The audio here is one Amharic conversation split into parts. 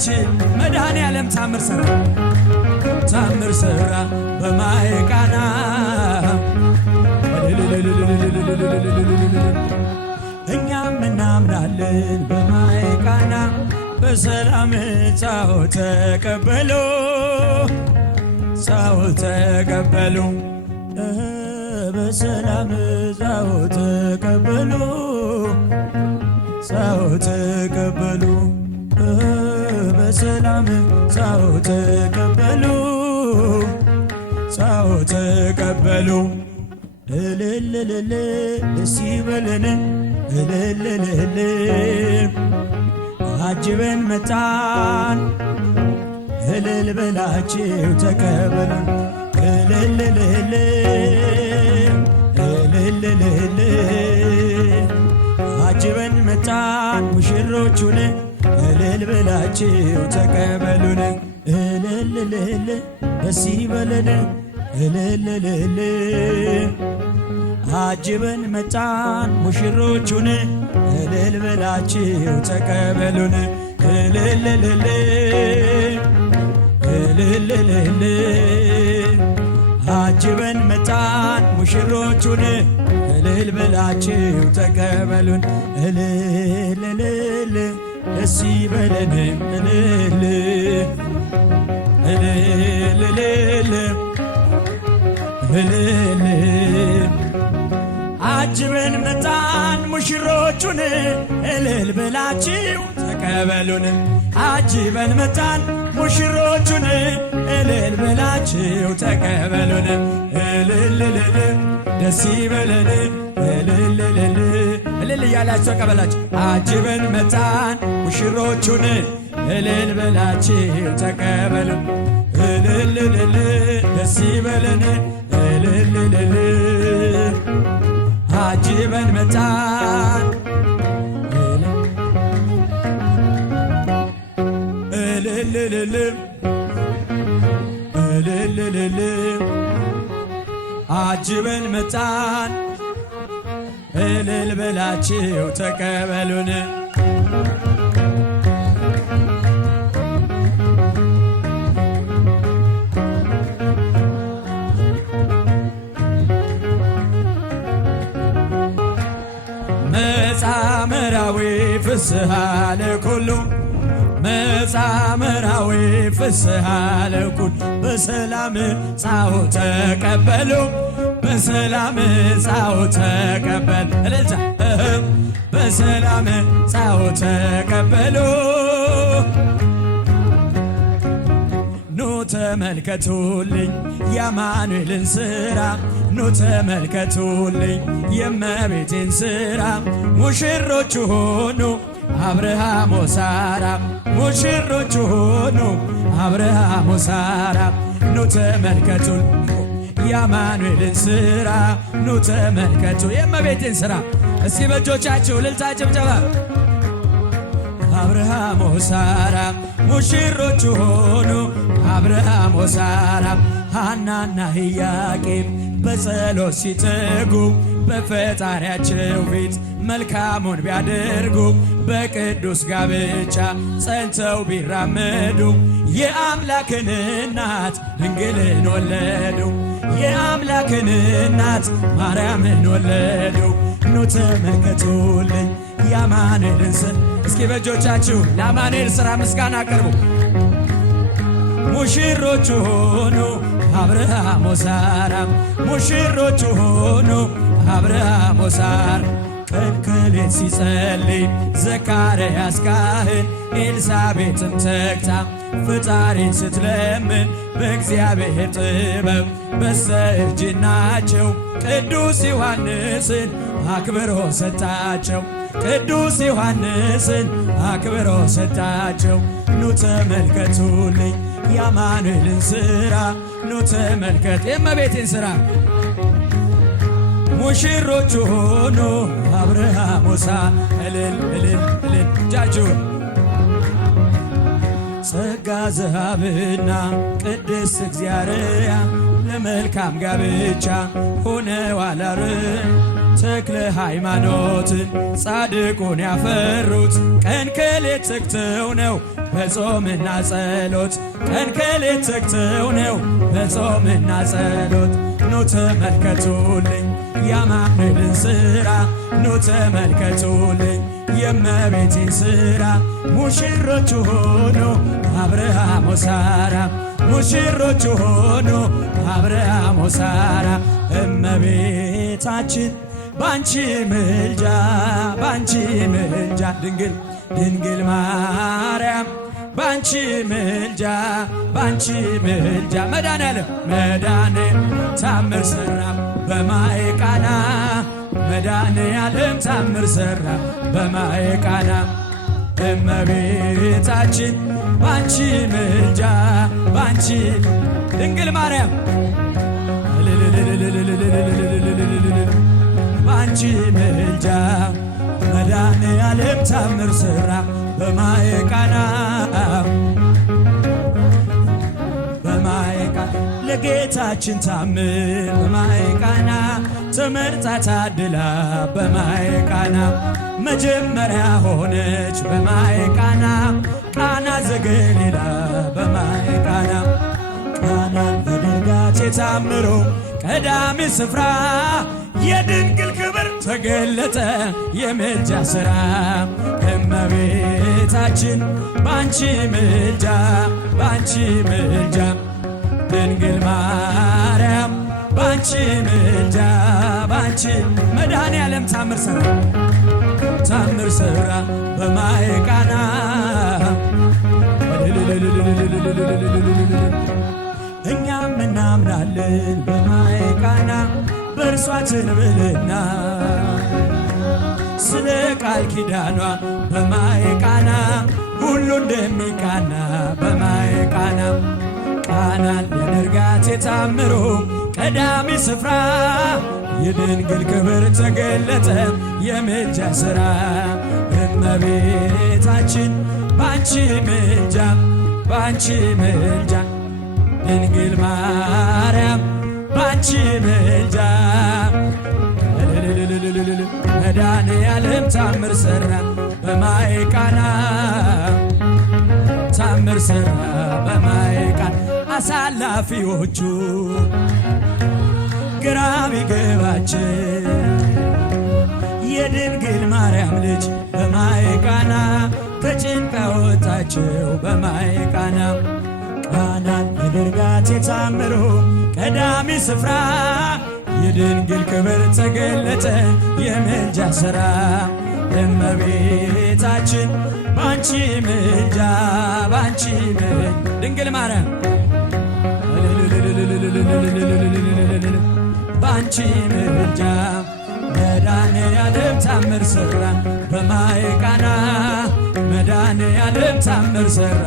በላያችን መድኃኔዓለም ታምር ሠራ ታምር ሠራ በማየ ቃና እኛም እናምናለን በማየ ቃና በሰላም ጻኦ ተቀበሉ ጻኦ ተቀበሉ በሰላም ጻኦ ተቀበሉ ጻኦ ተቀበሉ በሰላም ጻኦ ተቀበሉ ጻኦ ተቀበሉ እልልልል ደስ ይበለን እልልልል አጅበን መጣን እልል በላችሁ ተቀበሉ እልልልል እልልልል አጅበን መጣን ሙሽሮቹን እልል በላችሁ ተቀበሉን እልልልል ደስ ይበለን እልልልል አጅበን መጣን ሙሽሮቹን እልል በላችሁ ተቀበሉን እልልልል እልልልል አጅበን መጣን ሙሽሮቹን እልል በላችሁ ተቀበሉን እልልልል ደስ ይበለን እልል እልልልል እልል አጅበን መጣን ሙሽሮቹን እልል በላችሁ ተቀበሉን አጅበን መጣን ሙሽሮቹን እልል በላችሁ ተቀበሉን እልልልል ደስ ይበለን እልልልል እልል እያላችሁ ተቀበላችሁ አጅበን መጣን ሙሽሮቹን እልል በላችሁ ተቀበሉን እልልልል ደስ ይበለን እልልልል አጅበን መጣን እልልልል እልልልል አጅበን መጣን እልል በላችሁ ተቀበሉን መጻምራዊ ፍስሐ ለኩሉ መጻምራዊ ፍስሐ ለኩሉ በሰላም ጻኦ ተቀበሉ በሰላም ጻኦ ተቀበሉ እልልታ በሰላም ጻኦ ተቀበሉ ኑ ተመልከቱልኝ የአማኑኤልን ሥራ ኑ ተመልከቱልኝ የእመቤቴን ሥራ ሙሽሮቹ ሆኑ አብርሃም ወሳራ ሙሽሮቹ ሆኑ አብርሃም ወሳራ ኑ ተመልከቱልኝ የአማኑኤልን ሥራ ኑ ተመልከቱ የእመቤቴን ሥራ እስኪ በእጆቻችሁ እልልታ ጭብጨባ አብርሃም ወሳራ ሙሽሮቹ ሆኑ አብርሃም ወሳራ ሐናና ኢያቄም በጸሎት ሲተጉ በፈጣሪያቸው ፊት መልካሙን ቢያደርጉ በቅዱስ ጋብቻ ጸንተው ቢራመዱ የአምላክን እናት ድንግልን ወለዱ የአምላክን እናት ማርያምን ወለዱ ኑ ተመልከቱልኝ የአማኑኤልን ሥራ እስኪ በእጆቻችሁ ለአማኑኤል ሥራ ምስጋና አቅርቡ ሙሽሮቹ ሆኑ አብርሃም ወሳራ ሙሽሮቹ ሆኑ አብርሃም ወሳራ ቀን ከሌት ሲጸልይ ዘካርያስ ካህን ኤልሳቤጥም ተግታ ፈጣሪን ስትለምን በእግዚአብሔር ጥበብ በስተእርጅናቸው ቅዱስ ዮሐንስን አክብሮ ሰጣቸው ቅዱስ ዮሐንስን አክብሮ ሰጣቸው ኑ ተመልከቱልኝ የአማኑኤልን ሥራ ኑ ተመልከት የእመቤቴን ሥራ ሙሽሮቹ ሆኑ አብርሃም ወሳራ እልል እልል እልል ጃጁን ጸጋ ዘሃብና ቅድስት እግዚአብሔር ለመልካም ጋብቻ ሆነዋል ተክለ ሃይማኖትን ጻድቁን ያፈሩት ቀን ከሌት ተግተው ነው በጾምና ጸሎት ቀን ከሌት ተግተው ነው በጾምና ጸሎት። ኑ ተመልከቱልኝ የአማኑኤልን ሥራ ኑ ተመልከቱልኝ የእመቤቴን ሥራ ሙሽሮቹ ሆኑ አብርሃም ወሳራ ሙሽሮቹ ሆኑ አብርሃም ወሳራ እመቤታችን ባንቺ ምልጃ ባንቺ ምልጃ ድንግል ማርያም ባንቺ ምልጃ ባንቺ ምልጃ መድኃኔዓለም ታምር ሠራ በማየ ቃና መድኃኔዓለም ታምር ሠራ በማየ ቃና እመቤታችን ባንቺ ምልጃ ባንቺ ድንግል ማርያም ባንቺ ምልጃ መድኃኔዓለም ታምር ሠራ በማየ ቃና በማየ ቃና ለጌታችን ታምር በማየ ቃና ተመርጣ ታድላ በማየ ቃና መጀመሪያ ሆነች በማየ ቃና ቃና ዘገሊላ በማየ ቃና ቃናን በድንጋቴ ታምሮ ቀዳሚ ስፍራ የድንግል ክብር ተገለጠ የምልጃ ሥራ እመቤታችን ባንቺ ምልጃ ባንቺ ምልጃ ድንግል ማርያም ባንቺ ምልጃ ባንቺ መድኃኔዓለም ታምር ሠራ በማየ ቃና እኛም እናምናለን በማየ ቃና በእርሷ ትንብልና ስለ ቃል ኪዳኗ በማየ ቃና ሁሉ እንደሚቃና በማየ ቃና ቃናን ለመርጋት የታምሮ ቀዳሚ ስፍራ የድንግል ክብር ተገለጠ የምልጃ ሥራ እመቤታችን ባንቺ ምልጃ ባንቺ ምልጃ ድንግል ማርያም ባንቺ ምልጃ መድኃኔዓለም ታምር ሠራ በማየ ቃና ታምር ሠራ በማየ ቃና አሳላፊዎቹ ግራ ቢገባቸው የድንግል ማርያም ልጅ በማየ ቃና ከጭንቅ አወጣቸው በማየ ቃና ቃናን በድርጋት የታምሩ ቀዳሚ ስፍራ የድንግል ክብር ተገለጠ የምልጃ ሥራ እመቤታችን ባንቺ ምልጃ ባንቺ ድንግል ማርያም ባንቺ ምልጃ መድኃኔዓለም ታምር ሠራ በማየ ቃና መድኃኔዓለም ታምር ሠራ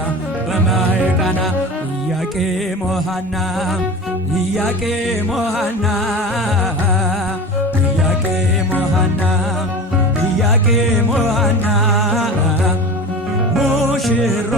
በማየ ቃና ኢያቄም ወሐና ኢያቄም ወሐና ኢያቄም ወሐና ኢያቄም ወሐና ሙሽሮ